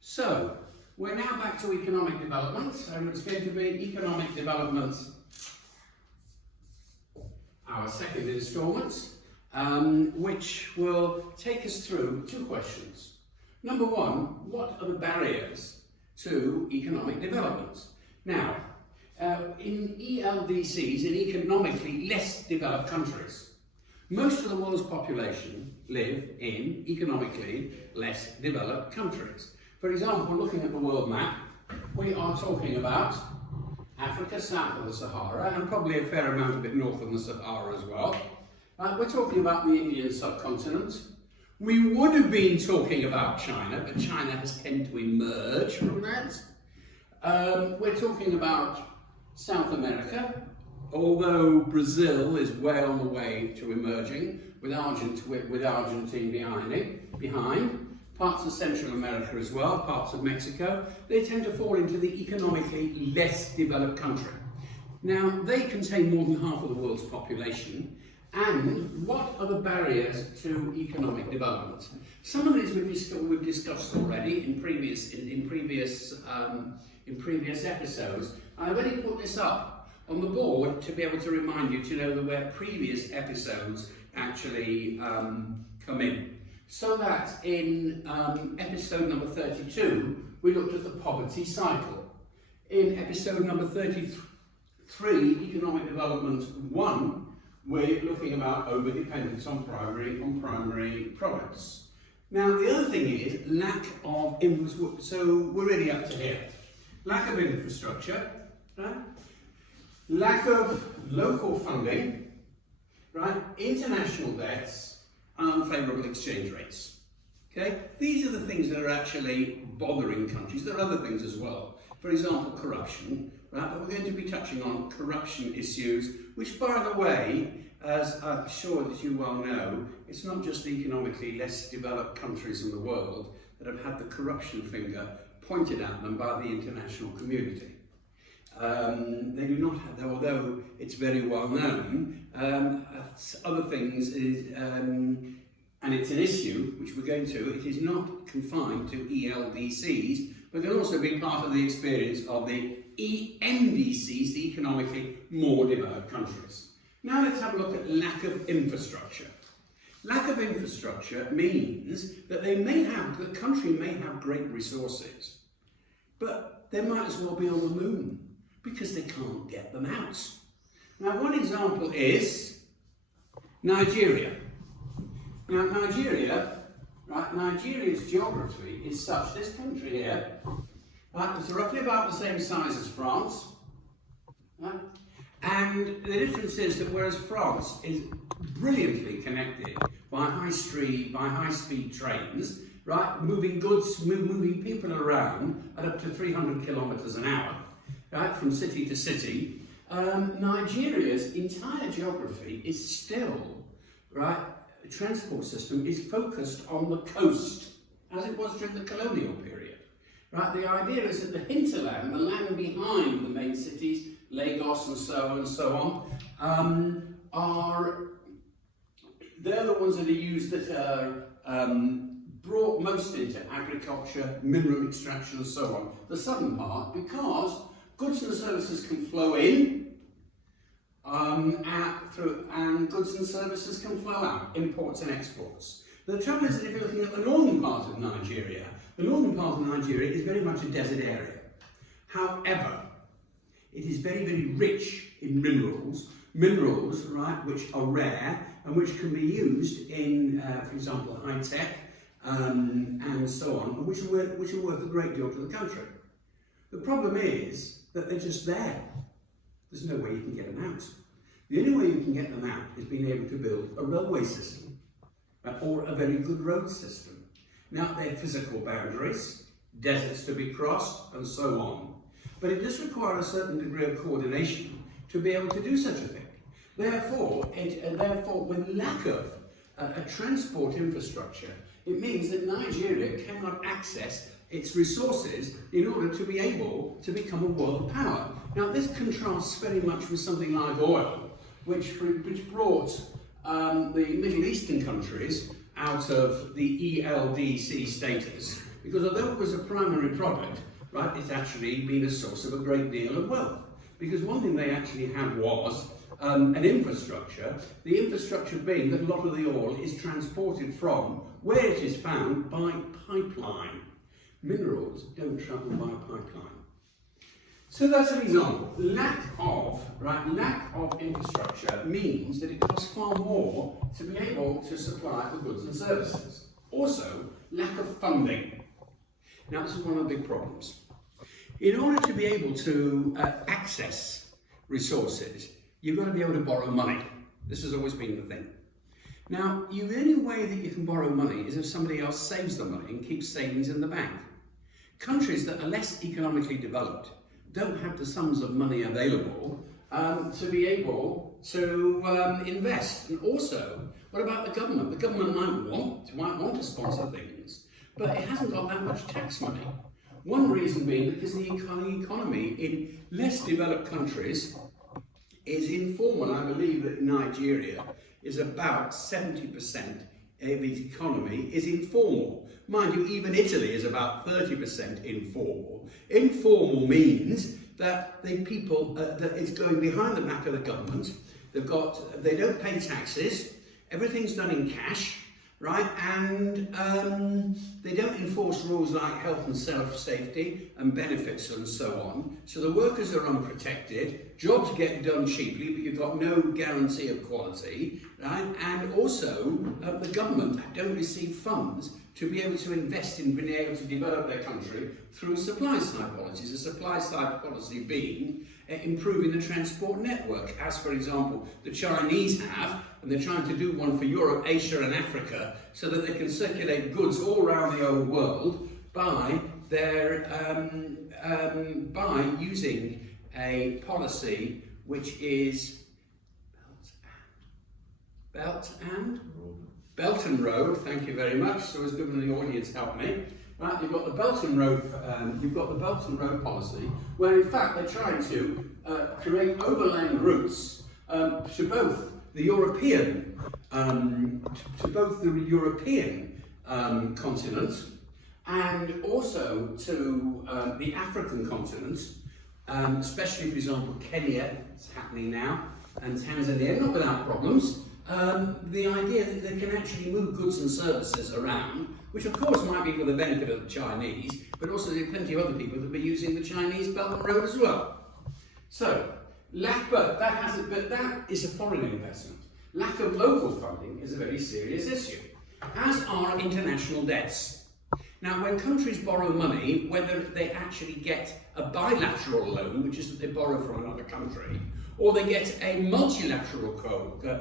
So, we're now back to economic development, and it's going to be economic development, our second instalment, which will take us through two questions. Number one, what are the barriers to economic development? Now, in ELDCs, in economically less developed countries, most of the world's population live in economically less developed countries. For example, looking at the world map, we are talking about Africa south of the Sahara, and probably a fair amount of it north of the Sahara as well. We're talking about the Indian subcontinent. We would have been talking about China, but China has tended to emerge from that. We're talking about South America, although Brazil is well on the way to emerging, with Argentine behind. Parts of Central America as well, parts of Mexico, they tend to fall into the economically less developed country. Now, they contain more than half of the world's population, and what are the barriers to economic development? Some of these we've discussed already in previous episodes. I've already put this up on the board to be able to remind you to know where previous episodes actually come in. So that in episode number 32, we looked at the poverty cycle. In episode number 33, Economic Development 1, we're looking about over-dependence on primary products. Now, the other thing is lack of infrastructure. So we're really up to here. Lack of infrastructure, right? Lack of local funding, right? International debts, and unfavorable exchange rates. Okay? These are the things that are actually bothering countries. There are other things as well. For example, corruption, right? But we're going to be touching on corruption issues, which, by the way, as I'm sure that you well know, it's not just the economically less developed countries in the world that have had the corruption finger pointed at them by the international community. They do not have, although it's very well known, other things is, and it's an issue which we're going to, it is not confined to ELDCs, but can also be part of the experience of the EMDCs, the economically more developed countries. Now let's have a look at lack of infrastructure. Lack of infrastructure means that the country may have great resources, but they might as well be on the moon, because they can't get them out. Now, one example is Nigeria. Now, Nigeria's geography is such, this country here, right, is roughly about the same size as France, right? And the difference is that whereas France is brilliantly connected by high-speed trains, right, moving goods, moving people around at up to 300 kilometers an hour, right, from city to city, Nigeria's entire geography is still, right, the transport system is focused on the coast, as it was during the colonial period. Right, the idea is that the hinterland, the land behind the main cities, Lagos and so on, they're the ones that are used, that are brought most into agriculture, mineral extraction and so on. The southern part, because goods and services can flow in, and goods and services can flow out, imports and exports. The trouble is that if you're looking at the northern part of Nigeria, the northern part of Nigeria is very much a desert area. However, it is very, very rich in minerals, right, which are rare and which can be used in, for example, high tech and so on, which are worth a great deal to the country. The problem is that they're just there. There's no way you can get them out. The only way you can get them out is being able to build a railway system or a very good road system. Now, they're physical boundaries, deserts to be crossed, and so on. But it does require a certain degree of coordination to be able to do such a thing. Therefore, with lack of a transport infrastructure, it means that Nigeria cannot access its resources in order to be able to become a world power. Now, this contrasts very much with something like oil, which brought the Middle Eastern countries out of the ELDC status, because although it was a primary product, right, it's actually been a source of a great deal of wealth. Because one thing they actually had was an infrastructure, the infrastructure being that a lot of the oil is transported from where it is found by pipeline. Minerals don't travel by pipeline. So that's an example. Lack of infrastructure means that it costs far more to be able to supply the goods and services. Also, lack of funding. Now, this is one of the big problems. In order to be able to access resources, you've got to be able to borrow money. This has always been the thing. Now, the only way that you can borrow money is if somebody else saves the money and keeps savings in the bank. Countries that are less economically developed don't have the sums of money available to be able to invest. And also, what about the government? The government might want to sponsor things, but it hasn't got that much tax money. One reason being because the economy in less developed countries is informal. I believe that Nigeria is about 70% of its economy is informal. Mind you, even Italy is about 30% informal. Informal means that the people that it's going behind the back of the government. They don't pay taxes. Everything's done in cash, right? And they don't enforce rules like health and safety and benefits and so on. So the workers are unprotected. Jobs get done cheaply, but you've got no guarantee of quality, right? And also, the government don't receive funds to be able to invest in being able to develop their country through supply-side policies. A supply-side policy being improving the transport network, as for example the Chinese have, and they're trying to do one for Europe, Asia and Africa, so that they can circulate goods all around the old world by using a policy which is Belt and Road. Thank you very much. So as good when the audience help me. Right, you've got the Belt and Road policy, where in fact they're trying to create overland routes to both the European continent and also to the African continent, especially, for example, Kenya. It's happening now, and Tanzania, not without problems. The idea that they can actually move goods and services around, which of course might be for the benefit of the Chinese, but also there are plenty of other people that will be using the Chinese Belt and Road as well. So, that is a foreign investment. Lack of local funding is a very serious issue, as are international debts. Now, when countries borrow money, whether they actually get a bilateral loan, which is that they borrow from another country, or they get a multilateral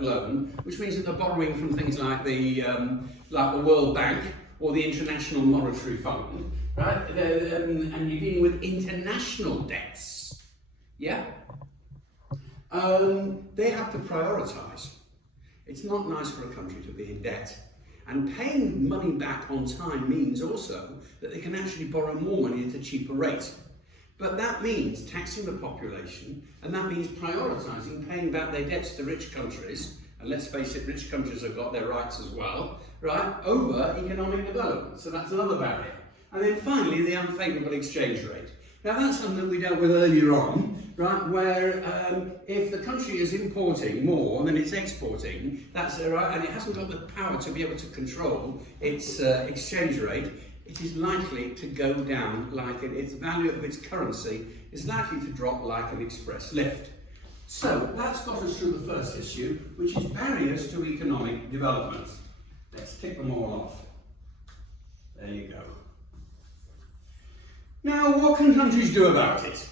loan, which means that they're borrowing from things like the World Bank or the International Monetary Fund, right? And you're dealing with international debts, yeah? They have to prioritise. It's not nice for a country to be in debt. And paying money back on time means also that they can actually borrow more money at a cheaper rate. But that means taxing the population, and that means prioritising paying back their debts to rich countries, and let's face it, rich countries have got their rights as well, right, over economic development. So that's another barrier. And then finally, the unfavourable exchange rate. Now that's something that we dealt with earlier on, right, where if the country is importing more than it's exporting, that's right, and it hasn't got the power to be able to control its exchange rate, it is likely to go down like its value of its currency is likely to drop like an express lift. So that's got us through the first issue, which is barriers to economic development. Let's tick them all off. There you go. Now, what can countries do about it?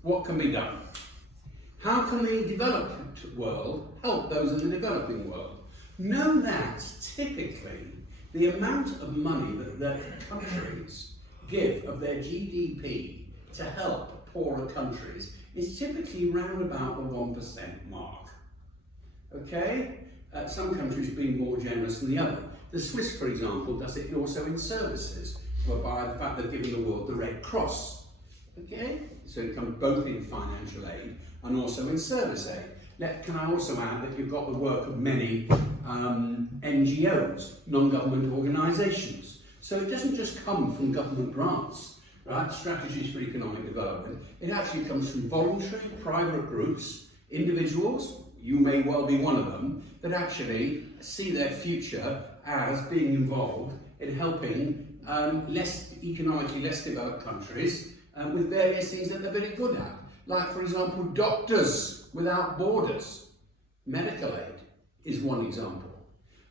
What can be done? How can the developed world help those in the developing world? Know that typically the amount of money that countries give of their GDP to help poorer countries is typically round about the 1% mark. Okay? Some countries being more generous than the other. The Swiss, for example, does it also in services, whereby the fact they're giving the world the Red Cross. Okay? So it comes both in financial aid and also in service aid. Can I also add that you've got the work of many NGOs, non-government organisations. So it doesn't just come from government grants, right? Strategies for economic development. It actually comes from voluntary, private groups, individuals, you may well be one of them, that actually see their future as being involved in helping economically less developed countries with various things that they're very good at. Like, for example, Doctors Without Borders. Medical aid is one example.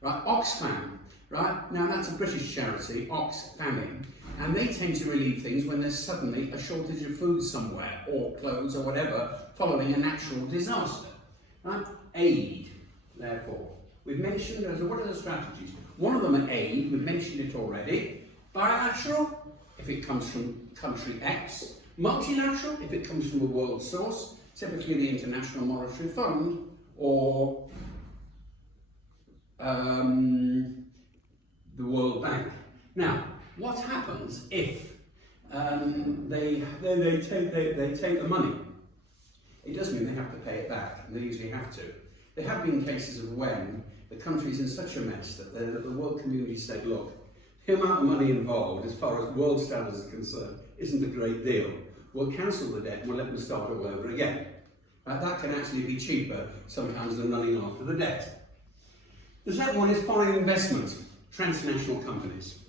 Right? Oxfam, right? Now that's a British charity, Oxfam, and they tend to relieve things when there's suddenly a shortage of food somewhere, or clothes, or whatever, following a natural disaster. Right? Aid, therefore. We've mentioned, what are the strategies? One of them are aid, we've mentioned it already. Bilateral, if it comes from country X. Multilateral, if it comes from a world source, typically the International Monetary Fund, or the World Bank. Now, what happens if they take the money? It does mean they have to pay it back, and they usually have to. There have been cases of when the country's in such a mess that the world community said, look, the amount of money involved, as far as world standards are concerned, isn't a great deal. We'll cancel the debt and we'll let them start all over again. That can actually be cheaper sometimes than running after the debt. The second one is foreign investment, transnational companies.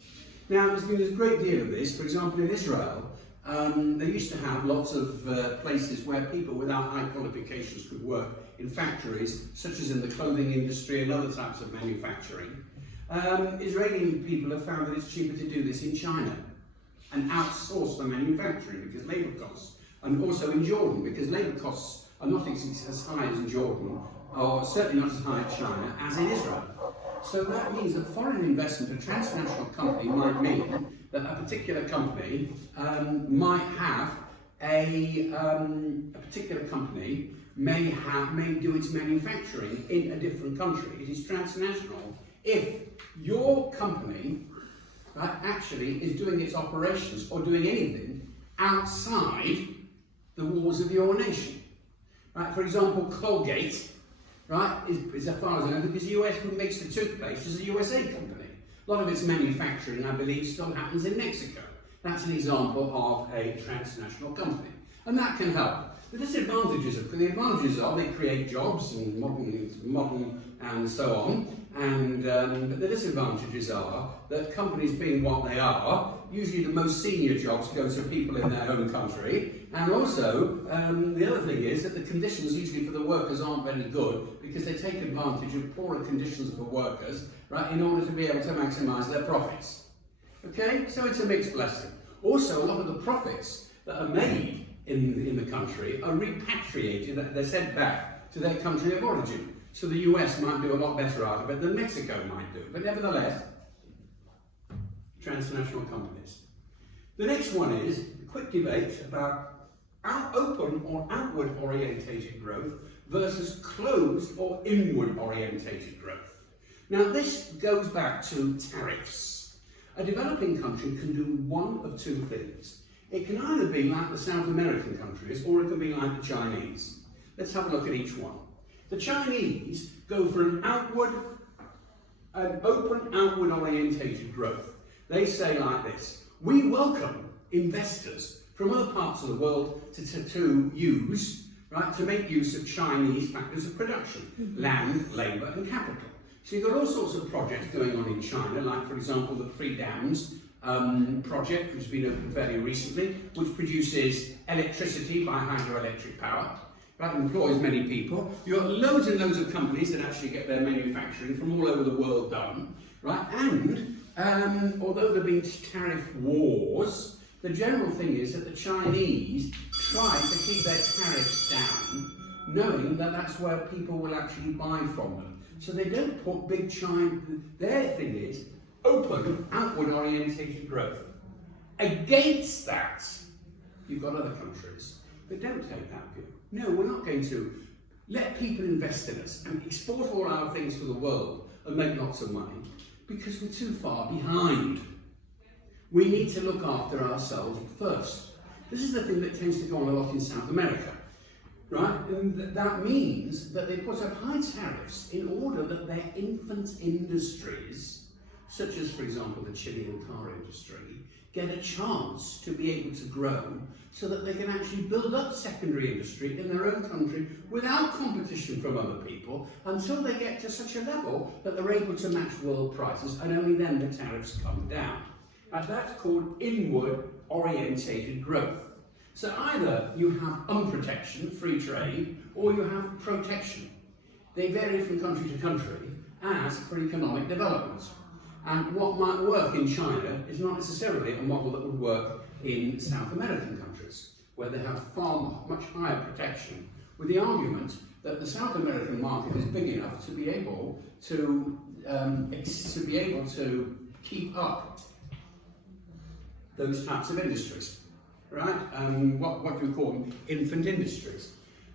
Now, there's been a great deal of this. For example, in Israel, they used to have lots of places where people without high qualifications could work in factories, such as in the clothing industry and other types of manufacturing. Israeli people have found that it's cheaper to do this in China and outsource the manufacturing because labour costs, and also in Jordan because labour costs are not as high as in Jordan, or certainly not as high in China as in Israel. So that means that foreign investment, a transnational company, might mean that a particular company might have a particular company may do its manufacturing in a different country. It is transnational if your company actually is doing its operations or doing anything outside the walls of your nation. Right? For example, Colgate, right, is as far as I know, because the US who makes the toothpaste is a USA company. A lot of its manufacturing, I believe, still happens in Mexico. That's an example of a transnational company. And that can help. The advantages are they create jobs and modern and so on. And but the disadvantages are that companies being what they are, usually the most senior jobs go to people in their own country. And also, the other thing is that the conditions usually for the workers aren't very good because they take advantage of poorer conditions for workers, right, in order to be able to maximise their profits. Okay, so it's a mixed blessing. Also, a lot of the profits that are made in the country are repatriated, they're sent back to their country of origin. So the US might do a lot better out of it than Mexico might do. But nevertheless, transnational companies. The next one is a quick debate about open or outward orientated growth versus closed or inward orientated growth. Now this goes back to tariffs. A developing country can do one of two things. It can either be like the South American countries or it can be like the Chinese. Let's have a look at each one. The Chinese go for an open outward orientated growth. They say like this: we welcome investors from other parts of the world to make use of Chinese factors of production, land, labour and capital. So you've got all sorts of projects going on in China, like for example the Three Dams project, which has been opened fairly recently, which produces electricity by hydroelectric power. That employs many people. You've got loads and loads of companies that actually get their manufacturing from all over the world done, right? And although there have been tariff wars, the general thing is that the Chinese try to keep their tariffs down, knowing that that's where people will actually buy from them. So they don't put big China. Their thing is open, outward orientated growth. Against that, you've got other countries that don't take that view. No, we're not going to let people invest in us and export all our things to the world and make lots of money because we're too far behind. We need to look after ourselves first. This is the thing that tends to go on a lot in South America, right? And that means that they put up high tariffs in order that their infant industries such as, for example, the Chilean car industry, get a chance to be able to grow so that they can actually build up secondary industry in their own country without competition from other people until they get to such a level that they're able to match world prices, and only then the tariffs come down. And that's called inward orientated growth. So either you have unprotection, free trade, or you have protection. They vary from country to country as for economic development. And what might work in China is not necessarily a model that would work in South American countries, where they have much higher protection, with the argument that the South American market is big enough to be able to keep up those types of industries, right? What do we call them? Infant industries.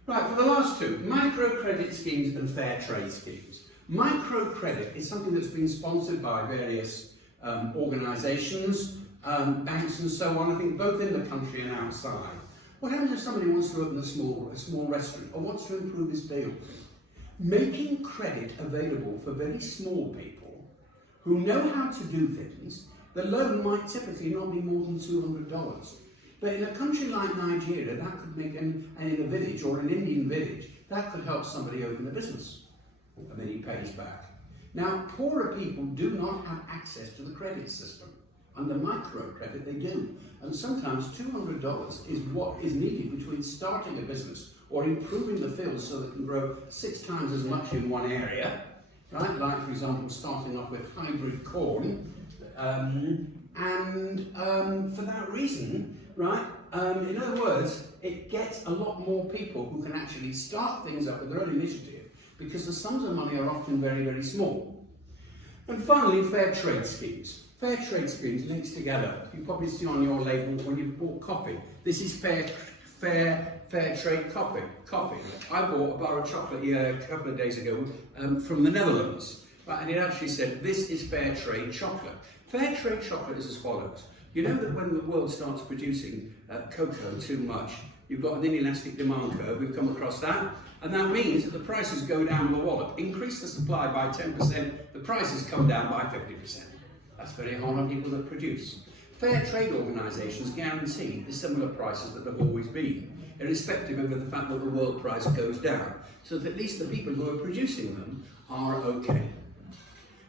Right, for the last two, microcredit schemes and fair trade schemes. Microcredit is something that's been sponsored by various organisations, banks and so on, I think both in the country and outside. What happens if somebody wants to open a small restaurant or wants to improve his field? Making credit available for very small people who know how to do things, the loan might typically not be more than $200. But in a country like Nigeria, that could make, and in a village or an Indian village, that could help somebody open a business. And then he pays back. Now, poorer people do not have access to the credit system. Under microcredit, they do. And sometimes $200 is what is needed between starting a business or improving the field so that it can grow 6 times as much in one area, right? Like, for example, starting off with hybrid corn. For that reason, right, in other words, it gets a lot more people who can actually start things up with their own initiative, because the sums of money are often very, very small. And finally, fair trade schemes. Fair trade schemes links together. You probably see on your label when you've bought coffee. This is fair trade coffee. I bought a bar of chocolate a couple of days ago from the Netherlands, right, and it actually said, this is fair trade chocolate. Fair trade chocolate is as follows. You know that when the world starts producing cocoa too much, you've got an inelastic demand curve, we've come across that, and that means that the prices go down the wallop. Increase the supply by 10%, the prices come down by 50%. That's very hard on people that produce. Fair trade organisations guarantee the similar prices that have always been, irrespective of the fact that the world price goes down, so that at least the people who are producing them are okay.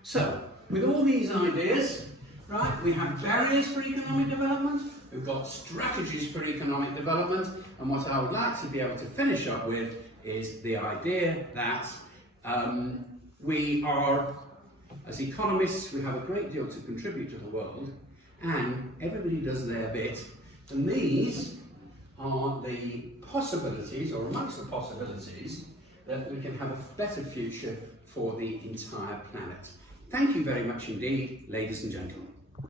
So, with all these ideas, right, we have barriers for economic development, we've got strategies for economic development, and what I would like to be able to finish up with is the idea that we are, as economists, we have a great deal to contribute to the world, and everybody does their bit, and these are the possibilities, or amongst the possibilities, that we can have a better future for the entire planet. Thank you very much indeed, ladies and gentlemen.